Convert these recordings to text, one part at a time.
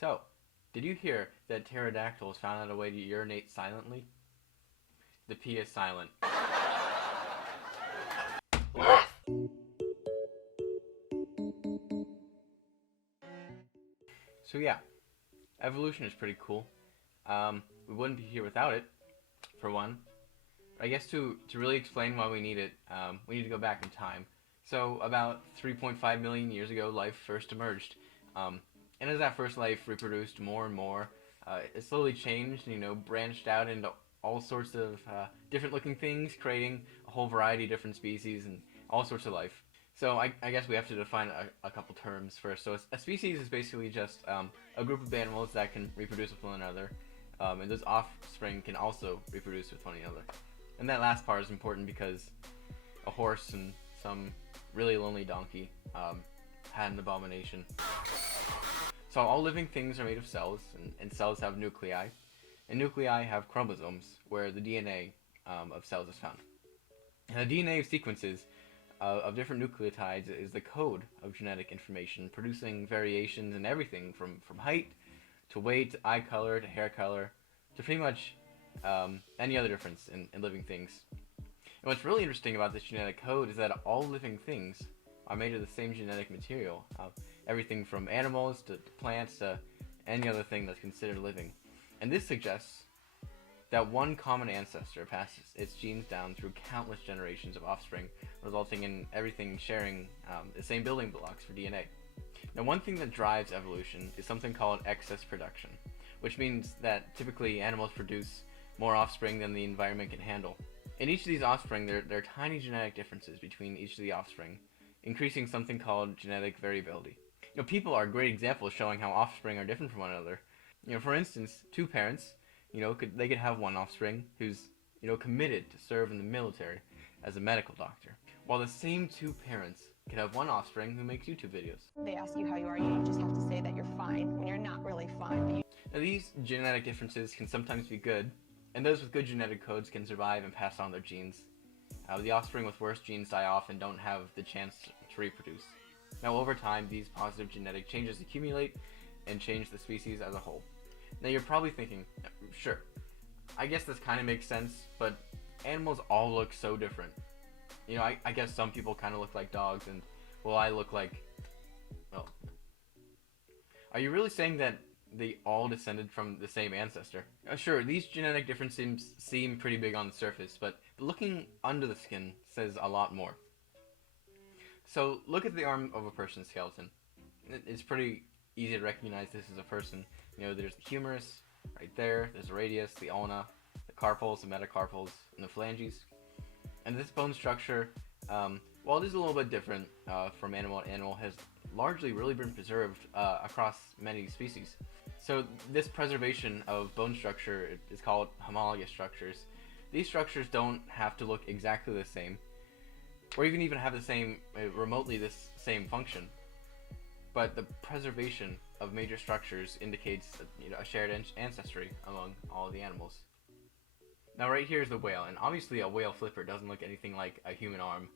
So, did you hear that pterodactyls found out a way to urinate silently? The P is silent. So yeah, evolution is pretty cool. We wouldn't be here without it, for one. I guess to really explain why we need it, we need to go back in time. So about 3.5 million years ago, life first emerged. And as that first life reproduced more and more, it slowly changed, branched out into all sorts of different looking things, creating a whole variety of different species and all sorts of life. So I guess we have to define a couple terms first. So a species is basically just a group of animals that can reproduce with one another, and those offspring can also reproduce with one another. And that last part is important because a horse and some really lonely donkey had an abomination. So all living things are made of cells, and cells have nuclei, and nuclei have chromosomes, where the DNA of cells is found. And the DNA of sequences of different nucleotides is the code of genetic information, producing variations in everything from height to weight to eye color to hair color to pretty much any other difference in living things. And what's really interesting about this genetic code is that all living things are made of the same genetic material. Everything from animals to plants to any other thing that's considered living. And this suggests that one common ancestor passes its genes down through countless generations of offspring, resulting in everything sharing the same building blocks for DNA. Now, one thing that drives evolution is something called excess production, which means that typically animals produce more offspring than the environment can handle. In each of these offspring, there are tiny genetic differences between each of the offspring, increasing something called genetic variability. People are a great example of showing how offspring are different from one another. For instance, two parents, they could have one offspring who's, committed to serve in the military as a medical doctor, while the same two parents could have one offspring who makes YouTube videos. They ask you how you are, you just have to say that you're fine when you're not really fine. Now, these genetic differences can sometimes be good, and those with good genetic codes can survive and pass on their genes. The offspring with worse genes die off and don't have the chance to reproduce. Now, over time, these positive genetic changes accumulate and change the species as a whole. Now, you're probably thinking, sure, I guess this kind of makes sense, but animals all look so different. I guess some people kind of look like dogs, and, well, I look like, well, are you really saying that they all descended from the same ancestor? Sure, these genetic differences seem pretty big on the surface, but looking under the skin says a lot more. So, look at the arm of a person's skeleton. It's pretty easy to recognize this as a person. There's the humerus right there, there's the radius, the ulna, the carpals, the metacarpals, and the phalanges. And this bone structure, while it is a little bit different from animal to animal, has largely really been preserved across many species. So this preservation of bone structure is called homologous structures. These structures don't have to look exactly the same, or even have the same, remotely this same function. But the preservation of major structures indicates a shared ancestry among all of the animals. Now right here is the whale, and obviously a whale flipper doesn't look anything like a human arm,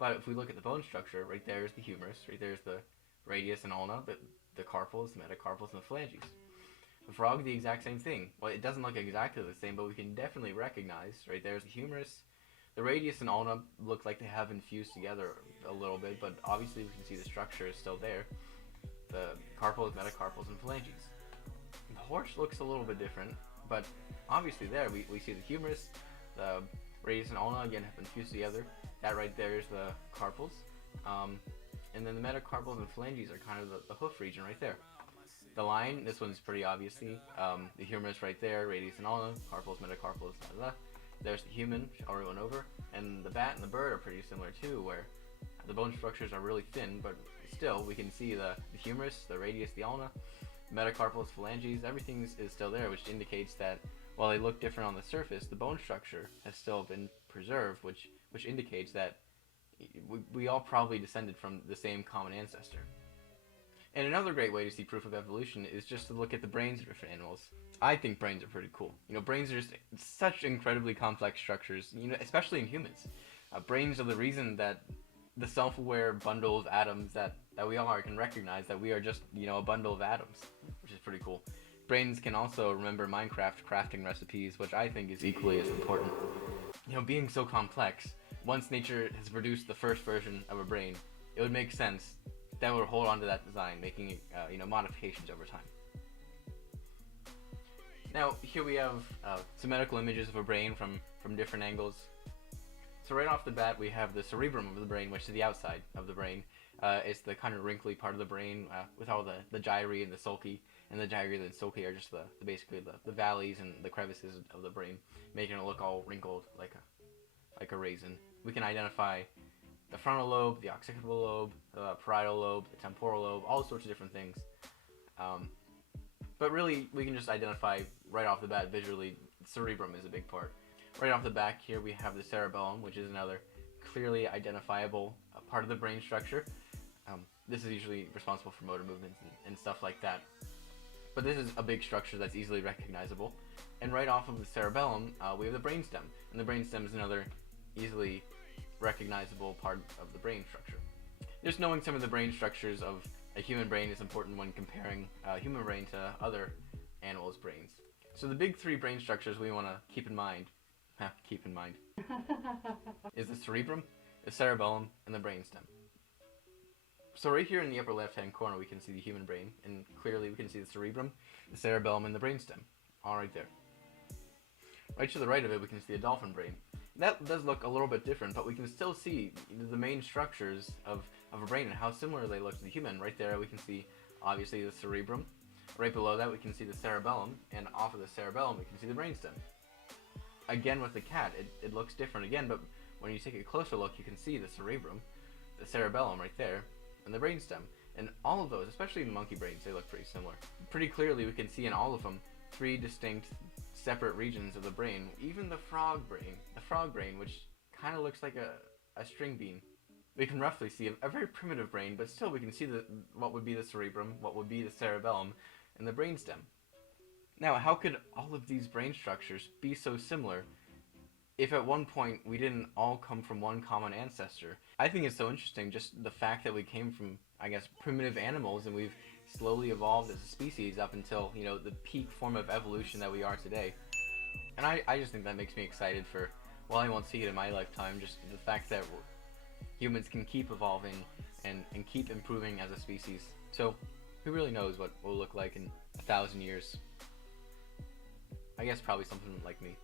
but if we look at the bone structure, right there is the humerus, right there is the radius and ulna, the carpals, the metacarpals, and the phalanges. The frog, the exact same thing. Well, it doesn't look exactly the same, but we can definitely recognize, right there's the humerus, the radius and ulna look like they have been fused together a little bit, but obviously we can see the structure is still there. The carpals, metacarpals, and phalanges. The horse looks a little bit different, but obviously there we see the humerus, the radius and ulna again have been fused together. That right there is the carpals, and then the metacarpals and phalanges are kind of the hoof region right there. The lion, this one's pretty obviously, the humerus right there, radius and ulna, carpals, metacarpals, blah, blah. There's the human, which I already went over, and the bat and the bird are pretty similar too, where the bone structures are really thin, but still we can see the humerus, the radius, the ulna, metacarpals, phalanges, everything is still there, which indicates that while they look different on the surface, the bone structure has still been preserved, which indicates that we all probably descended from the same common ancestor. And another great way to see proof of evolution is just to look at the brains of different animals. I think brains are pretty cool. Brains are just such incredibly complex structures, especially in humans. Brains are the reason that the self-aware bundle of atoms that we are can recognize that we are just, a bundle of atoms, which is pretty cool. Brains can also remember Minecraft crafting recipes, which I think is equally as important. You know, being so complex, once nature has produced the first version of a brain, it would make sense that would hold on to that design, making modifications over time. Now, here we have some medical images of a brain from different angles. So right off the bat, we have the cerebrum of the brain, which is the outside of the brain. It's the kind of wrinkly part of the brain with all the gyri and the sulci. And the gyri and the sulci are just basically the valleys and the crevices of the brain, making it look all wrinkled like a raisin. We can identify the frontal lobe, the occipital lobe, the parietal lobe, the temporal lobe, all sorts of different things. But really, we can just identify right off the bat visually, the cerebrum is a big part. Right off the back here, we have the cerebellum, which is another clearly identifiable part of the brain structure. This is usually responsible for motor movements and stuff like that. But this is a big structure that's easily recognizable. And right off of the cerebellum, we have the brainstem. And the brainstem is another easily recognizable part of the brain structure. Just knowing some of the brain structures of a human brain is important when comparing a human brain to other animals' brains. So the big three brain structures we want to keep in mind is the cerebrum, the cerebellum, and the brainstem. So right here in the upper left-hand corner, we can see the human brain, and clearly we can see the cerebrum, the cerebellum, and the brainstem, all right there. Right to the right of it, we can see a dolphin brain. That does look a little bit different, but we can still see the main structures of a brain and how similar they look to the human. Right there, we can see, obviously, the cerebrum. Right below that, we can see the cerebellum, and off of the cerebellum, we can see the brainstem. Again, with the cat, it looks different again, but when you take a closer look, you can see the cerebrum, the cerebellum right there, and the brainstem. And all of those, especially in monkey brains, they look pretty similar. Pretty clearly, we can see in all of them three distinct, separate regions of the brain. Even the frog brain, which kind of looks like a string bean. We can roughly see a very primitive brain, but still we can see what would be the cerebrum, what would be the cerebellum, and the brainstem. Now, how could all of these brain structures be so similar if at one point we didn't all come from one common ancestor? I think it's so interesting, just the fact that we came from, I guess, primitive animals, and we've slowly evolved as a species up until, the peak form of evolution that we are today. And I just think that makes me excited for, well, I won't see it in my lifetime, just the fact that humans can keep evolving and keep improving as a species. So, who really knows what we'll look like in 1,000 years? I guess probably something like me.